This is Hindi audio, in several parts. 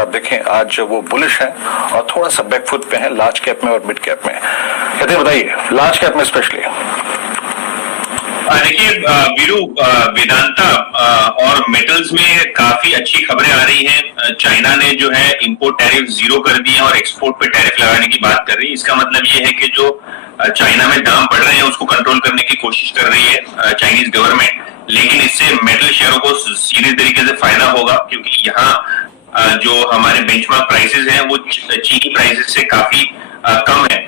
आप देखें आज वो बुलिश है और थोड़ा सा बैकफुट पे है लार्ज कैप में और मिड कैप में। कहते बताइए लार्ज कैप में स्पेशली। देखिए वीरू, वेदांता और मेटल्स में काफी अच्छी खबरें आ रही हैं। चाइना ने जो है इंपोर्ट टैरिफ 0 कर दिए और एक्सपोर्ट पे टैरिफ लगाने की बात कर रही है। इसका मतलब ये है कि जो चाइना में दाम बढ़ रहे हैं उसको कंट्रोल करने की कोशिश कर रही है चाइनीज गवर्नमेंट। लेकिन इससे मेटल शेयरों को सीधे तरीके से फायदा होगा, क्योंकि यहाँ जो हमारे बेंचमार्क प्राइसेस हैं वो चीनी प्राइसेस से काफी कम है।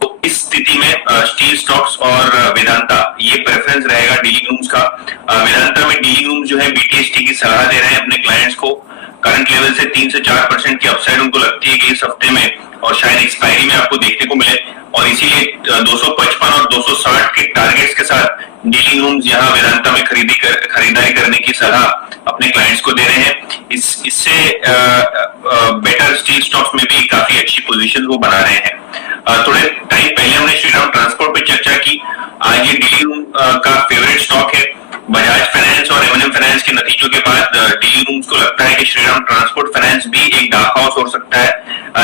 तो इस स्थिति में स्टील स्टॉक्स और वेदांता ये प्रेफरेंस रहेगा डीलिंग रूम्स का। वेदांता में डीलिंग रूम्स जो है बीटीएसटी की सलाह दे रहे हैं अपने क्लाइंट्स को। करंट लेवल से 3 से 4% की अपसाइड उनको लगती है कि इस हफ्ते में और शायद एक्सपायरी में आपको देखने को मिले, और इसीलिए 255 और 260 के टारगेट्स के साथ डीलिंग रूम्स यहाँ वेदांता में खरीदारी करने की सलाह अपने क्लाइंट्स को दे रहे हैं। इससे बेटर स्टील स्टॉक्स में भी काफी अच्छी पोजीशन वो बना रहे हैं। थोड़े टाइम पहले हमने श्रीराम ट्रांसपोर्ट पे चर्चा की। आज ये डीलिंग रूम का फेवरेट स्टॉक है। बजाज फाइनेंस और एम फाइनेंस के नतीजों के बाद डीलिंग रूम्स को लगता है कि श्रीराम ट्रांसपोर्ट फाइनेंस भी एक डार्क हाउस हो सकता है।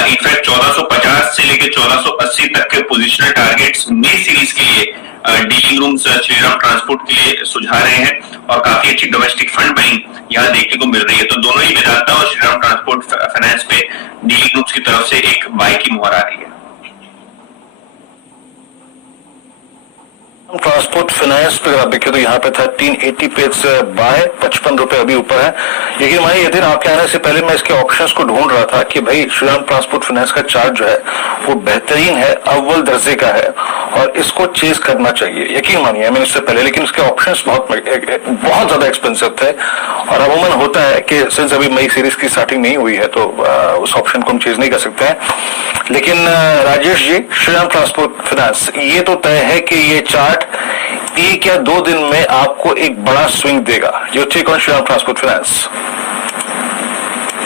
इनफैक्ट 1450 से लेकर 1480 तक के पोजिशनल टारगेट्स मई सीरीज के लिए डीलिंग रूम्स श्रीराम ट्रांसपोर्ट के लिए सुझा रहे हैं, और काफी अच्छी डोमेस्टिक फंड बाइंग यहाँ देखने को मिल रही है। तो दोनों ही वेदांता और श्रीराम ट्रांसपोर्ट फाइनेंस पे डीलिंग रूम्स की तरफ से एक बाय की मुहर आ रही है। ट्रांसपोर्ट फाइनेंस पे आप देखिए तो यहाँ पे 1380 पे बाय 55 रुपए अभी ऊपर है। लेकिन भाई ये दिन आपके आने से पहले मैं इसके ऑप्शंस को ढूंढ रहा था कि भाई श्रीराम ट्रांसपोर्ट फाइनेंस का चार्ट जो है वो बेहतरीन है, अव्वल दर्जे का है और इसको चेज करना चाहिए। यकीन मानिए मैंने इससे पहले, लेकिन उसके ऑप्शंस बहुत ज्यादा एक्सपेंसिव थे। और अमूमन होता है कि सिंस अभी मई सीरीज की स्टार्टिंग नहीं हुई है तो उस ऑप्शन को हम चेज नहीं कर सकते हैं। लेकिन राजेश जी, श्रीराम ट्रांसपोर्ट फाइनेंस ये तो तय है कि ये चार्ट 1 या 2 दिन में आपको एक बड़ा स्विंग देगा। जो take on Shriram Transport Finance,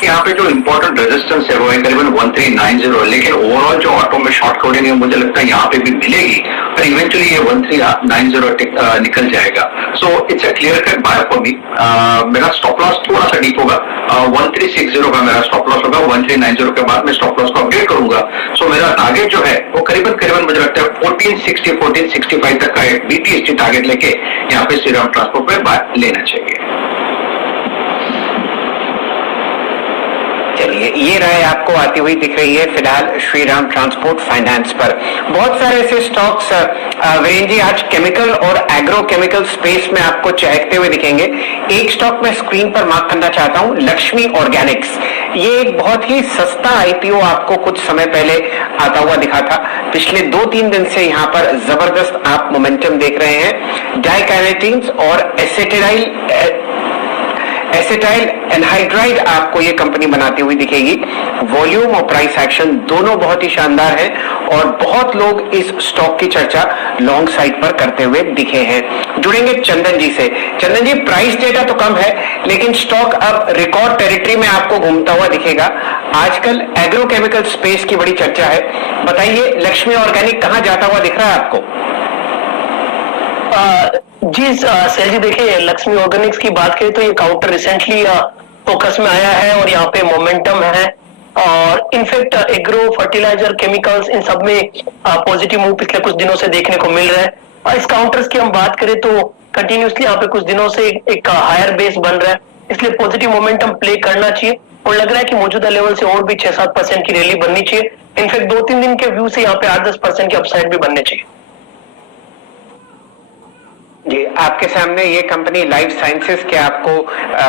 यहाँ पे जो इम्पोर्टेंट रेजिस्टेंस है वो है करीबन 1390, लेकिन ओवरऑल जो ऑटो में शॉर्ट कवरिंग है मुझे लगता है यहाँ पे भी मिलेगी, पर इवेंचुअली ये 1390 निकल जाएगा। So it's a clear cut by for me. मेरा स्टॉप लॉस थोड़ा सा डीप होगा, 1360 का मेरा स्टॉप लॉस होगा। 1390 के बाद मैं स्टॉप लॉस को अपडेट करूंगा। सो मेरा टारगेट जो है वो करीबन मुझे लगता है 1460 1465 तक का एक बीटीएसटी टारगेट लेके यहाँ पे श्रीराम ट्रांसपोर्ट पे बाय लेना चाहिए। चलिए, ये राय आपको आती हुई दिख रही है फिलहाल श्रीराम ट्रांसपोर्ट फाइनेंस पर। बहुत सारे ऐसे स्टॉक्स वीरेंद्र जी आज केमिकल और एग्रो केमिकल स्पेस में आपको चहकते हुए दिखेंगे। एक स्टॉक मैं स्क्रीन पर मार्क करना चाहता हूं, लक्ष्मी ऑर्गेनिक्स। ये एक बहुत ही सस्ता आईपीओ आपको कुछ समय पहले आता हुआ दिखा था। पिछले 2-3 दिन से यहाँ पर जबरदस्त आप मोमेंटम देख रहे हैं। डाइकाइनेटिन्स और एसिटाइल एनहाइड्राइड आपको ये कंपनी बनाती हुई दिखेगी। वॉल्यूम और प्राइस एक्शन दोनों बहुत ही शानदार है और बहुत लोग इस स्टॉक की चर्चा लॉन्ग साइड पर करते हुए दिखे हैं। जुड़ेंगे चंदन जी से। चंदन जी, प्राइस डेटा तो कम है लेकिन स्टॉक अब रिकॉर्ड टेरिटरी में आपको घूमता हुआ दिखेगा। आजकल एग्रोकेमिकल स्पेस की बड़ी चर्चा है, बताइए लक्ष्मी ऑर्गेनिक कहाँ जाता हुआ दिख रहा है आपको? जी सैल जी, देखिए लक्ष्मी ऑर्गेनिक्स की बात करें तो ये काउंटर रिसेंटली फोकस में आया है और यहाँ पे मोमेंटम है, और इनफैक्ट एग्रो फर्टिलाइजर केमिकल्स इन सब में पॉजिटिव मूव पिछले कुछ दिनों से देखने को मिल रहा है। और इस काउंटर्स की हम बात करें तो कंटिन्यूसली यहाँ पे कुछ दिनों से एक हायर बेस बन रहा है, इसलिए पॉजिटिव मोमेंटम प्ले करना चाहिए और लग रहा है कि मौजूदा लेवल से और भी 6-7% की रैली बननी चाहिए। इनफैक्ट 2-3 दिन के व्यू से यहाँ पे 8-10% की अपसाइड भी बनने चाहिए। जी, आपके सामने ये कंपनी लाइफ साइंसेस के आपको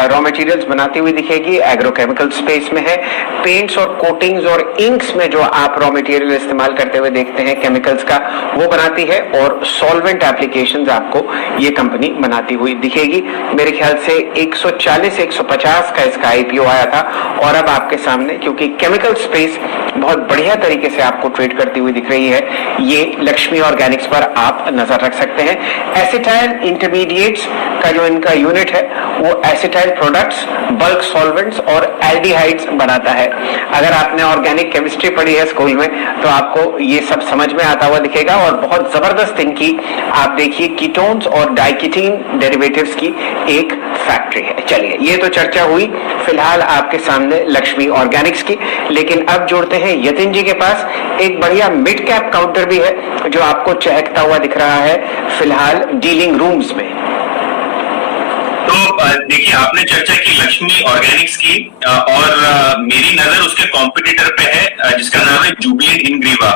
रॉ मटेरियल्स बनाती हुई दिखेगी, एग्रोकेमिकल स्पेस में है। पेंट्स और कोटिंग्स और इंक्स में जो आप रॉ मटेरियल इस्तेमाल करते हुए देखते हैं केमिकल्स का, वो बनाती है, और सॉल्वेंट एप्लीकेशंस आपको ये कंपनी बनाती हुई दिखेगी। मेरे ख्याल से 140-150 का इसका आईपीओ आया था और अब आपके सामने, क्योंकि केमिकल स्पेस बहुत बढ़िया तरीके से आपको ट्रेड करती हुई दिख रही है, ये लक्ष्मी ऑर्गेनिक्स पर आप नजर रख सकते हैं। एसिटाइल इंटरमीडिएट्स का जो इनका यूनिट है वो एसिटाइल प्रोडक्ट्स, बल्क सॉल्वेंट्स और एल्डिहाइड्स बनाता है। अगर आपने ऑर्गेनिक केमिस्ट्री पढ़ी है स्कूल में तो आपको ये सब समझ में आता हुआ दिखेगा। और बहुत जबरदस्त इनकी आप देखिए कीटोन्स और डाइकीटीन डेरिवेटिव्स की एक फैक्ट्री है। चलिए, ये तो चर्चा हुई फिलहाल आपके सामने लक्ष्मी ऑर्गेनिक्स की, लेकिन अब जोड़ते हैं यतिन जी के पास। एक बढ़िया मिड कैप काउंटर भी है जो आपको चहकता हुआ दिख रहा है फिलहाल डीलिंग रूम्स में। तो देखिए, आपने चर्चा की लक्ष्मी ऑर्गेनिक्स की और मेरी नजर उसके कॉम्पिटिटर पे है जिसका नाम है जुबलेंट इनग्रीवा।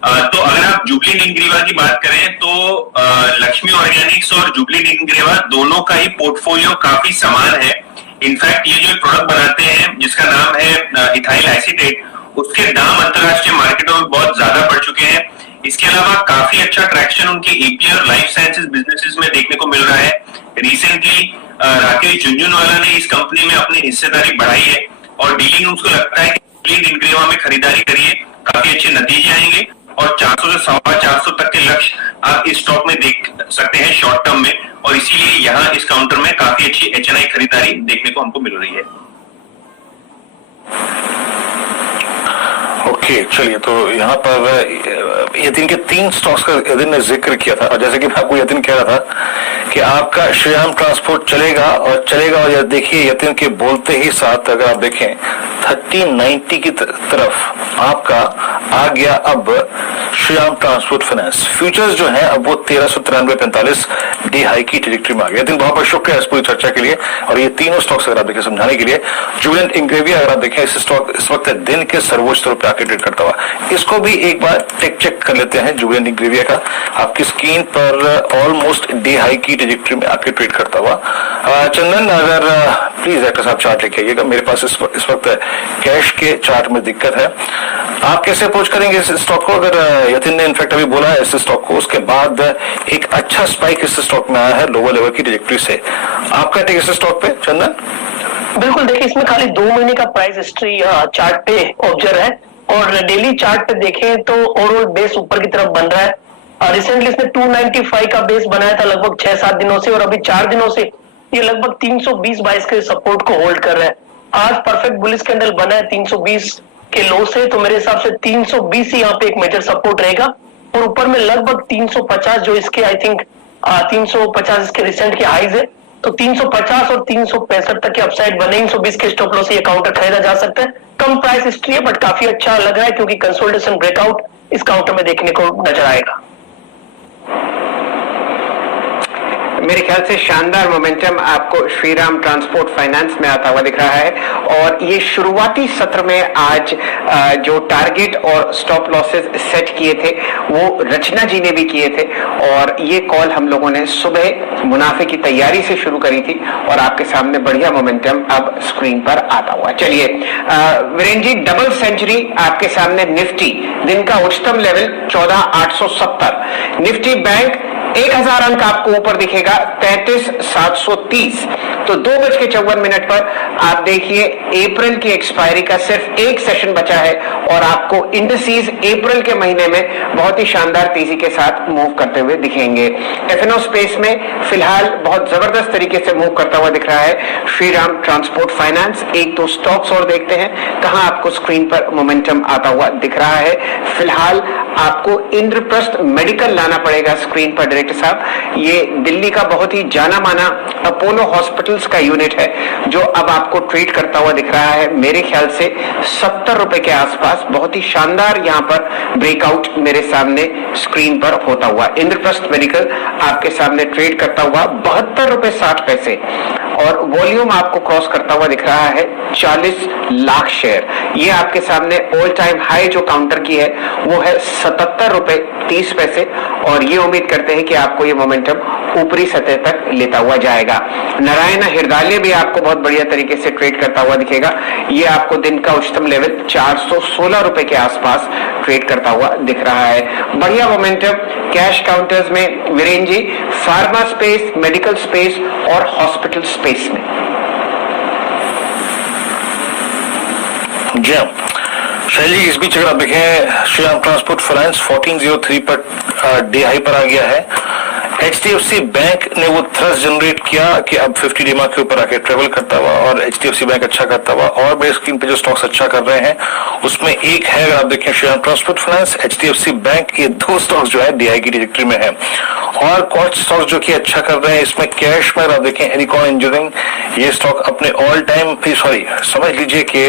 तो अगर आप जुबलेंट इनग्रीवा की बात करें तो लक्ष्मी ऑर्गेनिक्स और जुबलेंट इनग्रीवा दोनों का ही पोर्टफोलियो काफी समान है। इनफैक्ट ये जो प्रोडक्ट बनाते हैं जिसका नाम है इथाइल एसीटेट, उसके दाम अंतरराष्ट्रीय मार्केटों में बहुत ज्यादा बढ़ चुके हैं। इसके अलावा काफी अच्छा ट्रैक्शन उनके एपीआई और लाइफ साइंसेज बिजनेसेस में देखने को मिल रहा है। रिसेंटली राकेश झुंझुनवाला ने इस कंपनी में अपनी हिस्सेदारी बढ़ाई है और डीलिंग रूम्स को लगता है कि इनग्रीवा में खरीदारी करिए, काफी अच्छे नतीजे आएंगे और 400 से 450 तक के लक्ष्य आप इस स्टॉक में देख सकते हैं शॉर्ट टर्म में, और इसीलिए यहाँ इस काउंटर में काफी अच्छी एचएनआई खरीदारी देखने को हमको मिल रही है। ओके, चलिए, तो यहाँ पर यतिन के 3 स्टॉक्स का यतिन ने जिक्र किया था, और जैसे कि मैं आपको यतिन कह रहा था कि आपका श्रीराम ट्रांसपोर्ट चलेगा और यह देखिए यतिन के बोलते ही साथ अगर आप देखें 1390 की तरफ आपका आ गया अब श्रीराम ट्रांसपोर्ट फाइनेंस। फ्यूचर्स जो है अब वो 1393.45 डी हाई की ट्रेजेक्टरी में आ गया। बहुत बहुत शुक्रिया इस पूरी चर्चा के लिए। और ये तीनों स्टॉक्स अगर आप देखें समझाने के लिए, जुबलेंट इनग्रेविया अगर आप देखें इस स्टॉक इस वक्त दिन के सर्वोच्च स्तर पर आके ट्रेड करता हुआ, इसको भी एक बार चेक कर लेते हैं। जुबलेंट इनग्रेविया का आपकी स्क्रीन पर ऑलमोस्ट डी हाई की ट्रेजेक्टरी में आके ट्रेड करता हुआ। चंदन, अगर प्लीज एक साहब चार्ट लेके आइएगा, मेरे पास इस वक्त कैश के चार्ट में दिक्कत है। आप कैसे अप्रोच करेंगे इस स्टॉक को? अगर यतिन ने इनफैक्ट अभी बोला है इस स्टॉक को, उसके बाद एक अच्छा स्पाइक इस स्टॉक में आया है लोअर लेवल की ट्रेजेक्टरी से, आपका टेक इस स्टॉक पे चंदन? बिल्कुल, देखिए इसमें खाली 2 महीने का प्राइस हिस्ट्री चार्ट पे ऑब्जर्व है और डेली चार्ट पे देखें तो ओवरऑल बेस ऊपर की तरफ बन रहा है। रिसेंटली इसने 295 का बेस बनाया था लगभग 6-7 दिनों से, और अभी 4 दिनों से ये लगभग 320-22 के सपोर्ट को होल्ड कर रहा है। आज परफेक्ट बुलिश कैंडल बना है 320 के लो से, तो मेरे हिसाब से 320 ही यहाँ पे एक मेजर सपोर्ट रहेगा, और ऊपर में लगभग 350 जो इसके आई थिंक 350 इसके रिसेंट के हाइज है, तो 350 और 365 तक के अपसाइड बने। 320 के स्टॉप लॉस से ये काउंटर खरीदा जा सकता है। कम प्राइस हिस्ट्री है बट काफी अच्छा लग रहा है क्योंकि कंसोलिडेशन ब्रेकआउट इस काउंटर में देखने को नजर आएगा। मेरे ख्याल से शानदार मोमेंटम आपको श्रीराम ट्रांसपोर्ट फाइनेंस में आता हुआ दिख रहा है, और ये शुरुआती सत्र में आज जो टारगेट और स्टॉप लॉसेस सेट किए थे वो रचना जी ने भी किए थे, और ये कॉल हम लोगों ने सुबह मुनाफे की तैयारी से शुरू करी थी, और आपके सामने बढ़िया मोमेंटम अब स्क्रीन पर आता हुआ। चलिए वीरेंद्र जी, डबल सेंचुरी आपके सामने। निफ्टी दिन का उच्चतम लेवल 14,870, निफ्टी बैंक 1000 अंक आपको ऊपर दिखेगा 33,730। तो 2:54 पर आप देखिए अप्रैल की एक्सपायरी का सिर्फ एक सेशन बचा है, और आपको इंडिसेस अप्रैल के महीने में बहुत ही शानदार तेजी के साथ मूव करते हुए दिखेंगे। एफएनओ स्पेस में फिलहाल बहुत जबरदस्त तरीके से मूव करता हुआ दिख रहा है श्रीराम ट्रांसपोर्ट फाइनेंस। एक दो स्टॉक्स और देखते हैं कहां आपको स्क्रीन पर मोमेंटम आता हुआ दिख रहा है। फिलहाल आपको इंद्रप्रस्थ मेडिकल लाना पड़ेगा स्क्रीन पर डायरेक्टर साहब। ये दिल्ली का बहुत ही जाना माना अपोलो हॉस्पिटल्स का यूनिट है जो अब आपको ट्रेड करता हुआ दिख रहा है मेरे ख्याल से 70 रुपए के आसपास। बहुत ही शानदार यहाँ पर ब्रेकआउट मेरे सामने स्क्रीन पर होता हुआ। इंद्रप्रस्थ मेडिकल आपके सामने ट्रेड करता हुआ 72 रुपए 60 पैसे, और वॉल्यूम आपको क्रॉस करता हुआ दिख रहा है 40 लाख शेयर। ये आपके सामने ऑल टाइम हाई जो काउंटर की है वो है 77 रुपए 30 पैसे, और ये उम्मीद करते हैं कि आपको ये मोमेंटम ऊपरी सतह तक लेता हुआ जाएगा। नारायण हृदयालय भी आपको बहुत बढ़िया तरीके से ट्रेड करता हुआ दिखेगा। ये आपको दिन का उच्चतम लेवल 416 रुपए के आसपास ट्रेड करता हुआ दिख रहा है। बढ़िया मोमेंटम कैश काउंटर्स में Virendra ji, pharma space, medical space और हॉस्पिटल स्पेस में। जी शैली, इस बीच अगर आप देखें Shriram Transport finance 1403 per day high पर आ गया है। HDFC बैंक ने वो थ्रस्ट जनरेट किया कि अब 50 डीमा के ऊपर आके ट्रेवल करता हुआ और HDFC बैंक अच्छा करता हुआ। और मेरे स्क्रीन पे जो स्टॉक्स अच्छा कर रहे हैं उसमें एक है, अगर आप देखें, Shriram Transport finance, HDFC bank, ये दो स्टॉक्स जो है DI की ट्रैजेक्टरी में है। और कुछ स्टॉक्स जो कि अच्छा कर रहे हैं इसमें कैश में, अगर आप देखें, एरिकॉन इंजीनियरिंग, ये स्टॉक अपने ऑल टाइम, समझ लीजिए कि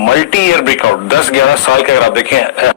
मल्टी ईयर ब्रेकआउट 10-11 साल के अगर आप देखें